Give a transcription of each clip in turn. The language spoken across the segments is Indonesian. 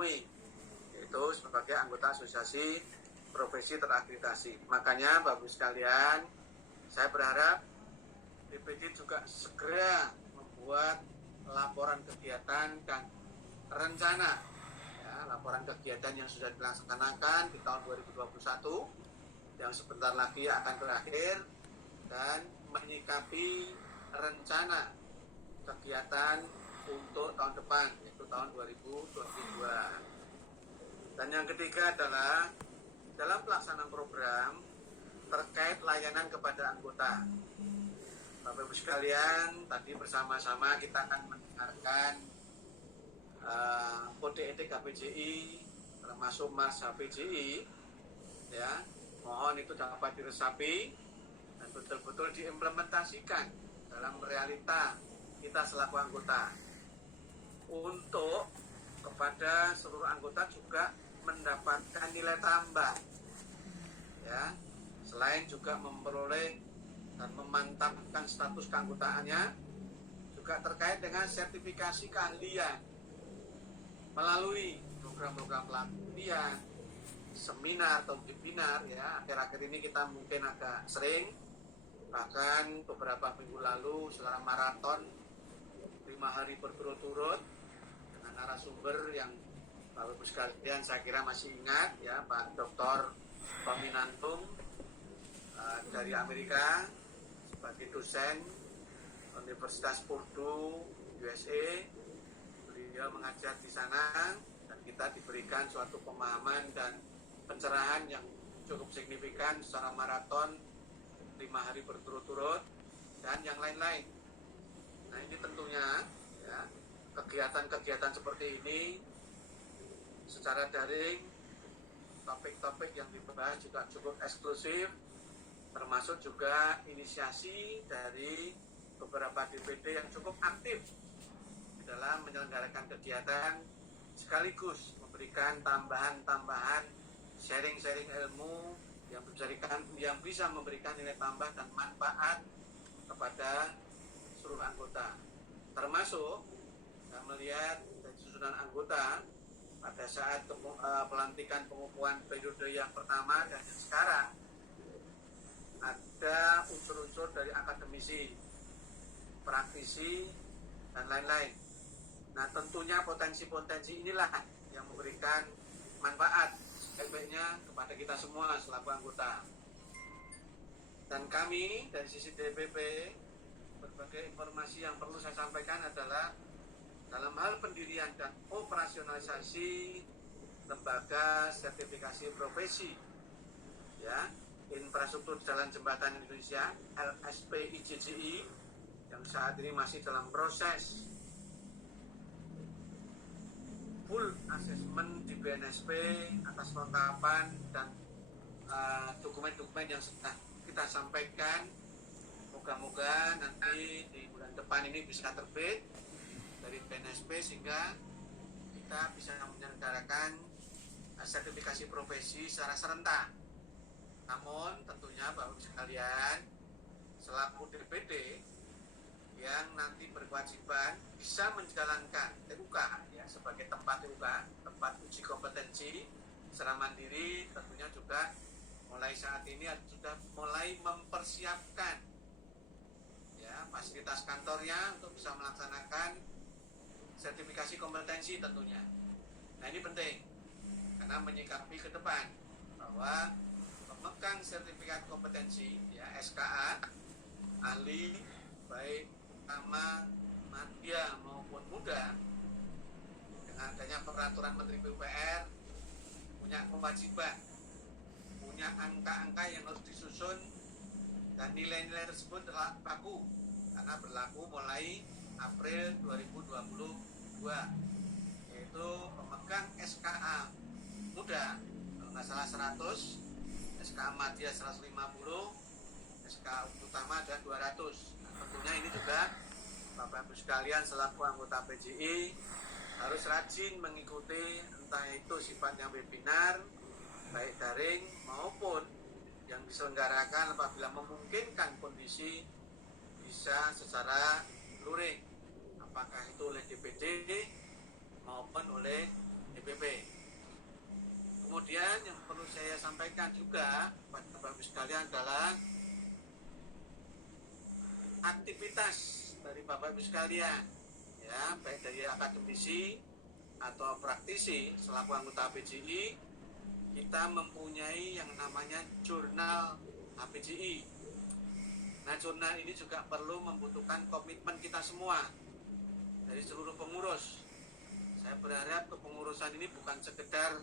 penuhi, yaitu sebagai anggota asosiasi profesi terakreditasi. Makanya Bapak Ibu sekalian, saya berharap DPD juga segera membuat laporan kegiatan dan rencana, ya, laporan kegiatan yang sudah dilaksanakan di tahun 2021 yang sebentar lagi akan berakhir, dan menyikapi rencana kegiatan untuk tahun depan, yaitu tahun 2022. Dan yang ketiga adalah dalam pelaksanaan program terkait layanan kepada anggota. Bapak Ibu sekalian, tadi bersama-sama kita akan mendengarkan kode etik HPJI, termasuk Mas HPJI, ya. Mohon itu dapat diresapi dan betul-betul diimplementasikan dalam realita kita selaku anggota. Untuk kepada seluruh anggota juga mendapatkan nilai tambah, ya, selain juga memperoleh dan memantapkan status keanggotaannya, juga terkait dengan sertifikasi keahlian melalui program-program pelatihan, seminar atau webinar, ya. Akhir-akhir ini kita mungkin agak sering, bahkan beberapa minggu lalu selama maraton 5 hari berturut-turut dengan narasumber yang Bapak Ibu sekalian saya kira masih ingat, ya, Pak Dr. Paminantung dari Amerika sebagai dosen Universitas Purdue USA. Beliau mengajar di sana dan kita diberikan suatu pemahaman dan pencerahan yang cukup signifikan secara maraton 5 hari berturut-turut dan yang lain-lain. Nah, ini tentunya, ya, kegiatan-kegiatan seperti ini secara daring, topik-topik yang dibahas juga cukup eksklusif, termasuk juga inisiasi dari beberapa DPD yang cukup aktif di dalam menyelenggarakan kegiatan, sekaligus memberikan tambahan-tambahan sharing-sharing ilmu yang bisa memberikan nilai tambah dan manfaat kepada seluruh anggota. Termasuk kita melihat dari susunan anggota pada saat pelantikan pengukuhan periode yang pertama dan yang sekarang, ada unsur-unsur dari akademisi, praktisi, dan lain-lain. Nah, tentunya potensi-potensi inilah yang memberikan manfaat sebaik-baiknya kepada kita semua selaku anggota. Dan kami dari sisi DPP, berbagai informasi yang perlu saya sampaikan adalah dalam hal pendirian dan operasionalisasi lembaga sertifikasi profesi, ya, infrastruktur jalan jembatan Indonesia LSPIJJI, yang saat ini masih dalam proses full assessment di BNSP atas kelengkapan dan dokumen-dokumen yang sudah kita sampaikan. Moga-moga nanti di bulan depan ini bisa terbit dari BNSP sehingga kita bisa menyelenggarakan sertifikasi profesi secara serentak. Namun tentunya Bapak Ibu sekalian, selaku DPD yang nanti berkewajiban bisa menjalankan TUK, ya, sebagai tempat TUK, tempat uji kompetensi secara mandiri, tentunya juga mulai saat ini sudah mulai mempersiapkan, ya, fasilitas kantornya untuk bisa melaksanakan sertifikasi kompetensi tentunya. Nah, ini penting karena menyikapi ke depan bahwa pemegang sertifikat kompetensi, ya, SKA, ahli baik utama, madya maupun muda, dengan adanya peraturan Menteri PUPR punya kewajiban, punya angka-angka yang harus disusun, dan nilai-nilai tersebut berlaku karena berlaku mulai April 2022, yaitu pemegang SKA muda kalau nggak salah 100, SKA madya 150, SKA utama ada 200. Nah, tentunya ini juga Bapak Ibu sekalian selaku anggota PJI harus rajin mengikuti, entah itu sifatnya webinar baik daring maupun yang diselenggarakan apabila memungkinkan kondisi bisa secara luring, apakah itu oleh DPD maupun oleh DPP. saya sampaikan juga pada Bapak Ibu sekalian adalah aktivitas dari Bapak Ibu sekalian, ya, baik dari akademisi atau praktisi selaku anggota HPJI, kita mempunyai yang namanya jurnal HPJI. Nah, jurnal ini juga perlu membutuhkan komitmen kita semua dari seluruh pengurus. Saya berharap kepengurusan ini bukan sekedar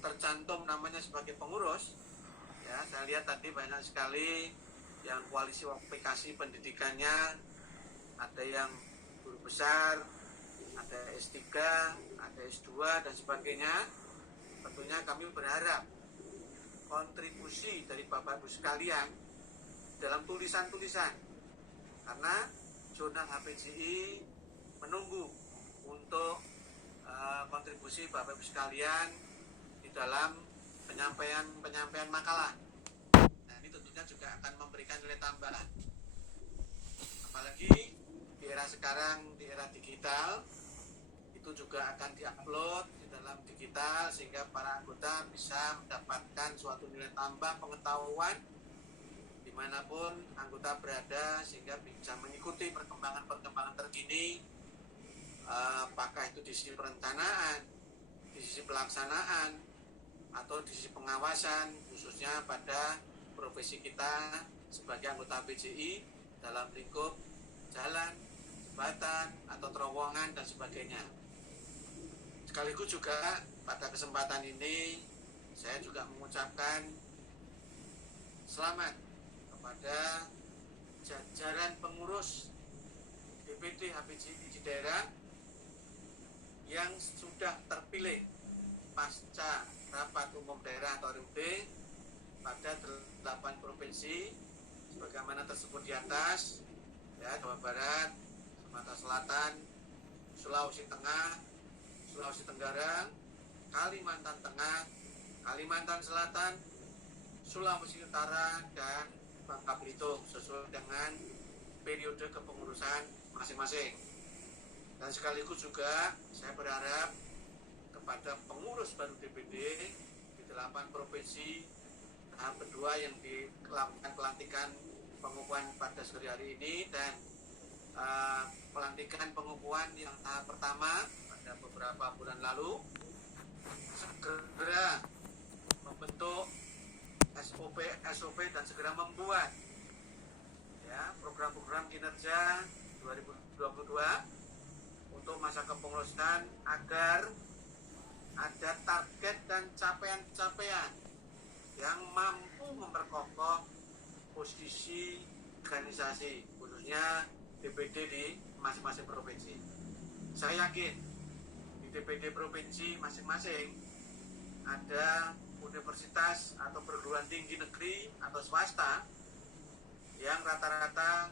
tercantum namanya sebagai pengurus. Ya, saya lihat tadi banyak sekali yang kualifikasi pendidikannya, ada yang guru besar, ada S3, ada S2 dan sebagainya. Tentunya kami berharap kontribusi dari Bapak Ibu sekalian dalam tulisan-tulisan, karena jurnal HPJI menunggu untuk kontribusi Bapak Ibu sekalian di dalam penyampaian makalah. Nah, ini tentunya juga akan memberikan nilai tambah. Apalagi di era sekarang, di era digital, itu juga akan diupload di dalam digital sehingga para anggota bisa mendapatkan suatu nilai tambah pengetahuan dimanapun anggota berada, sehingga bisa mengikuti perkembangan terkini, apakah itu di sisi perencanaan, di sisi pelaksanaan, atau di sisi pengawasan, khususnya pada profesi kita sebagai anggota HPJI dalam lingkup jalan, jembatan, atau terowongan dan sebagainya. Sekaligus juga pada kesempatan ini saya juga mengucapkan selamat kepada jajaran pengurus DPD HPJI di daerah yang sudah terpilih pasca rapat umum daerah atau RUD pada 8 provinsi sebagaimana tersebut di atas, ya, Jawa Barat, Sumatera Selatan, Sulawesi Tengah, Sulawesi Tenggara, Kalimantan Tengah, Kalimantan Selatan, Sulawesi Utara, dan Bangka Belitung sesuai dengan periode kepengurusan masing-masing. Dan sekaligus juga saya berharap kepada pengurus baru DPD di 8 provinsi tahap kedua yang dilakukan pelantikan pengukuhan pada sore hari ini, dan pelantikan pengukuhan yang tahap pertama pada beberapa bulan lalu, segera membentuk SOP dan segera membuat, ya, program-program kinerja 2022 untuk masa kepengurusan agar ada target dan capaian-capaian yang mampu memperkokoh posisi organisasi, khususnya DPD di masing-masing provinsi. Saya yakin di DPD provinsi masing-masing ada universitas atau perguruan tinggi negeri atau swasta yang rata-rata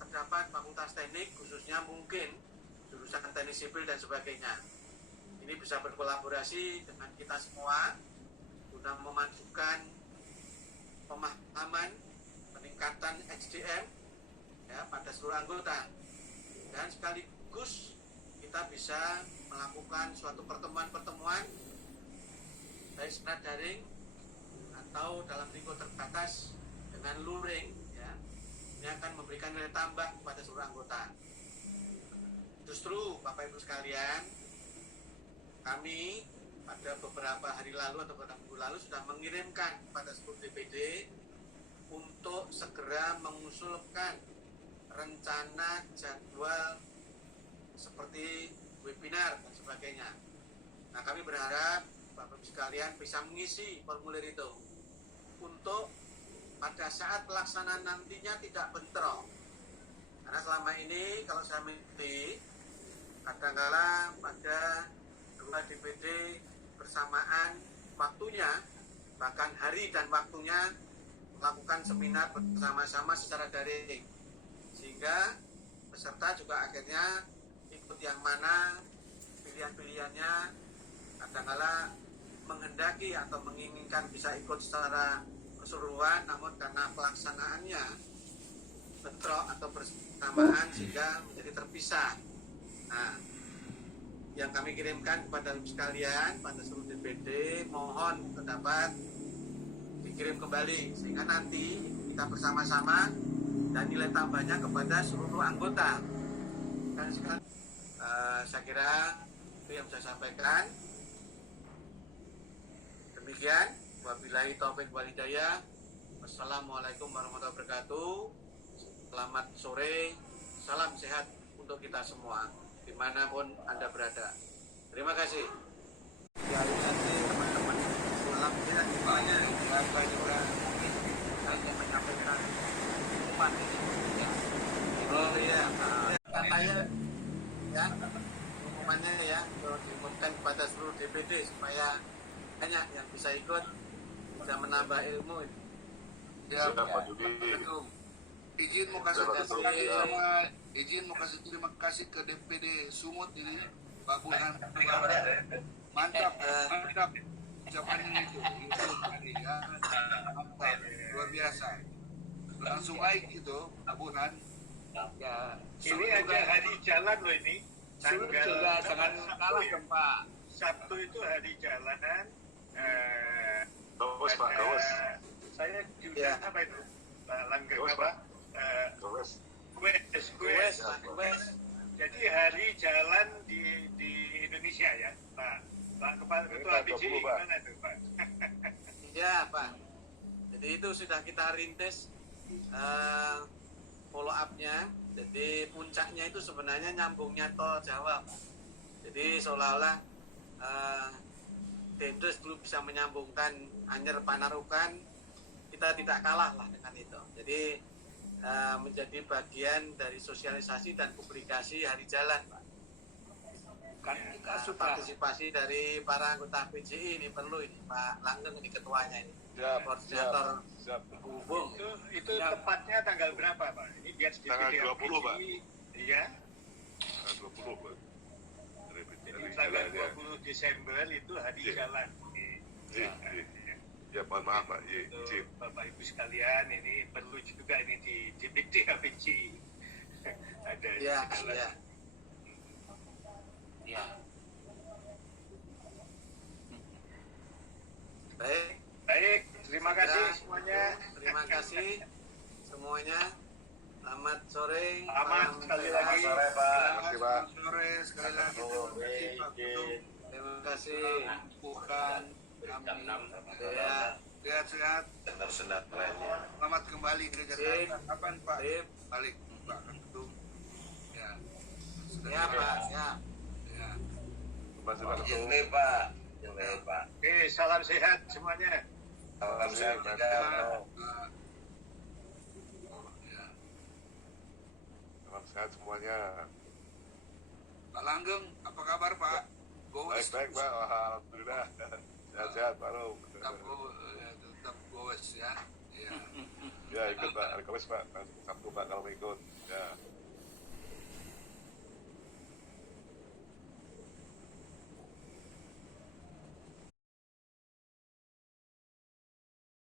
terdapat fakultas teknik, khususnya mungkin jurusan teknik sipil dan sebagainya. Ini bisa berkolaborasi dengan kita semua guna memajukan pemahaman peningkatan SDM, ya, pada seluruh anggota, dan sekaligus kita bisa melakukan suatu pertemuan baik secara daring atau dalam lingkup terbatas dengan luring, ya. Ini akan memberikan nilai tambah kepada seluruh anggota. Justru Bapak Ibu sekalian, kami pada beberapa hari lalu atau beberapa minggu lalu sudah mengirimkan kepada seluruh DPD untuk segera mengusulkan rencana jadwal seperti webinar dan sebagainya. Nah, kami berharap Bapak Ibu sekalian bisa mengisi formulir itu untuk pada saat pelaksanaan nantinya tidak bentrok. Karena selama ini kalau saya mengikuti, kadangkala pada 2 DPD bersamaan waktunya, bahkan hari dan waktunya, melakukan seminar bersama-sama secara daring, sehingga peserta juga akhirnya ikut yang mana pilihan-pilihannya kadangkala menghendaki atau menginginkan bisa ikut secara keseluruhan, namun karena pelaksanaannya bentrok atau bersamaan sehingga menjadi terpisah. Nah, yang kami kirimkan kepada sekalian pada seluruh DPD, mohon terdapat dikirim kembali sehingga nanti kita bersama-sama dan nilai tambahnya kepada seluruh anggota. Dan sekarang saya kira itu yang saya sampaikan. Demikian, wabillahi taufiq wal hidayah. Wassalamualaikum warahmatullahi wabarakatuh. Selamat sore, salam sehat untuk kita semua dimanapun Anda berada. Terima kasih. Ya, nanti teman-teman ulang ya gimana saya juga hanya menyampaikan umat ini ya. Oh iya, katanya ya pengumumannya ya diumumkan kepada seluruh DPD supaya banyak yang bisa ikut, bisa menambah ilmu. Ya, betul. Izin mau kasih terima kasih ke DPD Sumut ini, Pak Burhan. Mantap. Ucapannya itu tadi ya, mantap, luar biasa. Langsung baik itu, Pak Burhan. Ya, ini ada hari jalan loh ini. Sudah jangan kalah dong Pak. Sabtu itu hari jalan. Gawes Pak, gawes. Saya juga apa itu? Langgeng apa? Kues. Jadi hari jalan di Indonesia ya, Pak Kepala Ketua BCI gimana itu Pak? Ya Pak. Jadi itu sudah kita rintis follow up-nya. Jadi puncaknya itu sebenarnya nyambungnya tol Jawa Pak. Jadi seolah-olah Dendres dulu bisa menyambungkan Anyer Panarukan, kita tidak kalah lah dengan itu. Jadi menjadi bagian dari sosialisasi dan publikasi hari jalan Pak. Kan partisipasi dari para anggota PJI ini perlu ini Pak Langgeng ini ketuanya ini. Koordinator hubung. Itu tepatnya tanggal berapa Pak? Ini biar tanggal 20 Pak. Iya. Tanggal 20 Pak. Jadi tanggal 20 Desember itu hari jalan. Ya, mohon maaf Pak. Izin. Bapak Ibu sekalian, ini perlu juga ini di BCI. Ada segala. Ya. Baik, terima kasih semuanya. Terima kasih semuanya. Selamat sore. Selamat sekali lagi. Sore Pak. Terima kasih Pak. Sore sekali lagi terima kasih Pak Ketum. Terima kasih. Bukan kami. Ya. Sehat-sehat. Selamat kembali ke Jakarta. Kapan Pak? Balik Pak Ketum. Ya. Ya Pak. Ya. Ya. Terima kasih Pak Ketum. Pak. Oke, salam sehat semuanya. Salam sehat juga. Ya. Salam sehat semuanya. Pak Langgeng, apa kabar Pak? Baik-baik Pak. Alhamdulillah. Sehat-sehat Pak Rum. Tetap goes ya. Ya. Ya ikut Pak. Hari Kamis Pak. Sabtu Pak kalau mau ikut. Ya.